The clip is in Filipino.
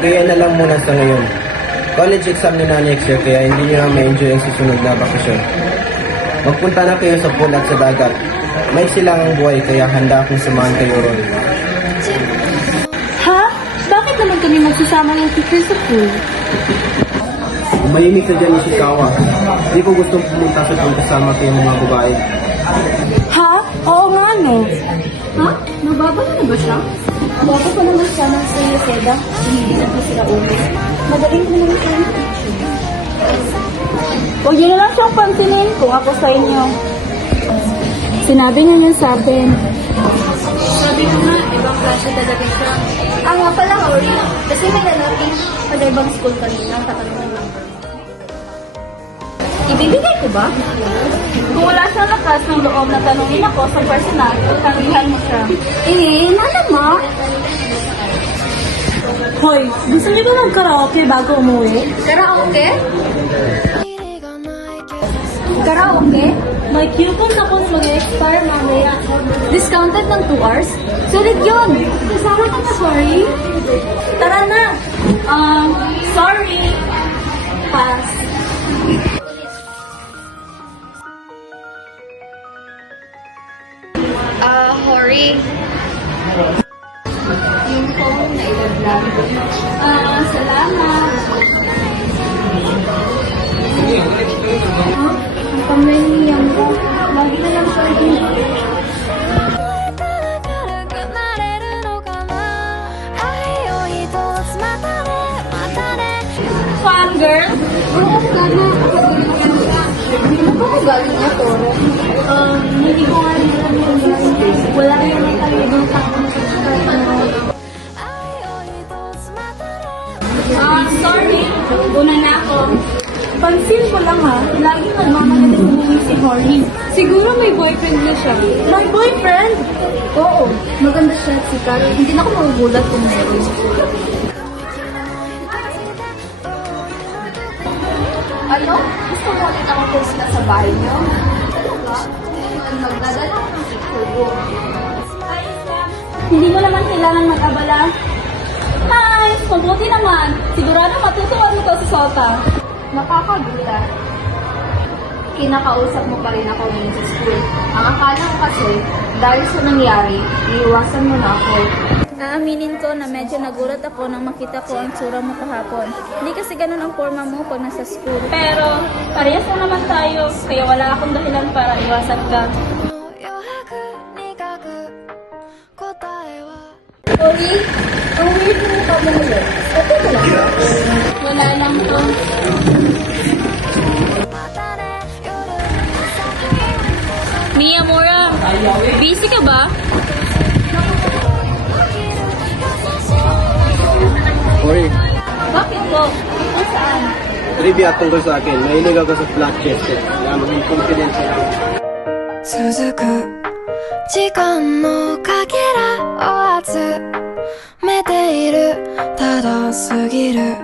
Bigyan na lang muna sa ngayon. College exam niyo na next year kaya hindi niyo na ma-enjoy ang susunod na bakasyon. Magpunta na kayo sa pool at sa dagat. May silang ang buhay kaya handa akong samahan kayo ron. Ha? Bakit naman kami magsasama ng teacher sa pool? Umayimik ka dyan, Ishikawa. Hindi ko gustong pumunta sa pool kasama kayong mga babae. Ha? Oo nga no. Ha? Nababala na ba siya? Bago pa naman siya ng sa Yoseda. Hindi na po sila ulo. Magaling ko naman siya. Huwag yun na lang siyang pansinin kung ako sa inyo. Sinabi nga niya sa akin. Sabi ko nga, ibang klase dadating siya. Nga pala, Ori. Kasi may nanoting pag ibang school kanina, tatanungin lang. Ibibigay ko ba? Kung wala siyang lakas ng loob na tanungin ako sa personal, tangihan mo siya. Alam mo? Hoy, gusto niyo ba mag-karaoke bago umuwi? Karaoke? Karaoke? May coupon ako mag-expire mamaya. Discounted ng 2 hours? Sulit yun! Kasama ka na, sorry? Tara na! Sorry! Pass. Hori. Yung phone na ilaglag. Salamat. Ang pamiliyang ko. Lagi na lang siya dito. Fun girl? Oo, gana. Ano ba kung galing niya, Toro? Hindi ko nga rin alam yung wala rin naman tayo ibang tao na sorry. Una na ako. Pansin ko lang ha, laging nagmamaganda sa buhay si Hori. Siguro may boyfriend na siya. May boyfriend? Oo, maganda siya at sikat. Hindi na ako magugulat kung meron. Ano? Gusto mo ulit ako post na sa bahay niyo? Magdadala ako ng picture ko. Hindi mo naman kailangan mag-abala. Hi! Mabuti naman. Sigurado matutuwa mo to sa Sota. Nakakagulat. Kinakausap mo pa rin ako ngayon sa school. Ang akala ko kasi, dahil sa nangyari, iiwasan mo na ako. Aaminin ko na medyo nagulat ako nang makita ko ang tsura mo kahapon. Hindi kasi ganun ang forma mo pag nasa school. Pero, parehas na naman tayo, kaya wala akong dahilan para iwasan ka. Ori, ang weird mo pa mo ulit. Okay ka lang? Wala lang to. Miyamura, busy ka ba? Ori, Bakit po? Kung saan? trivia tungkol sa akin. Mahilig ako sa flat chested. Kaya maging confident siya. 続く時間のかけらを集めているただ過ぎる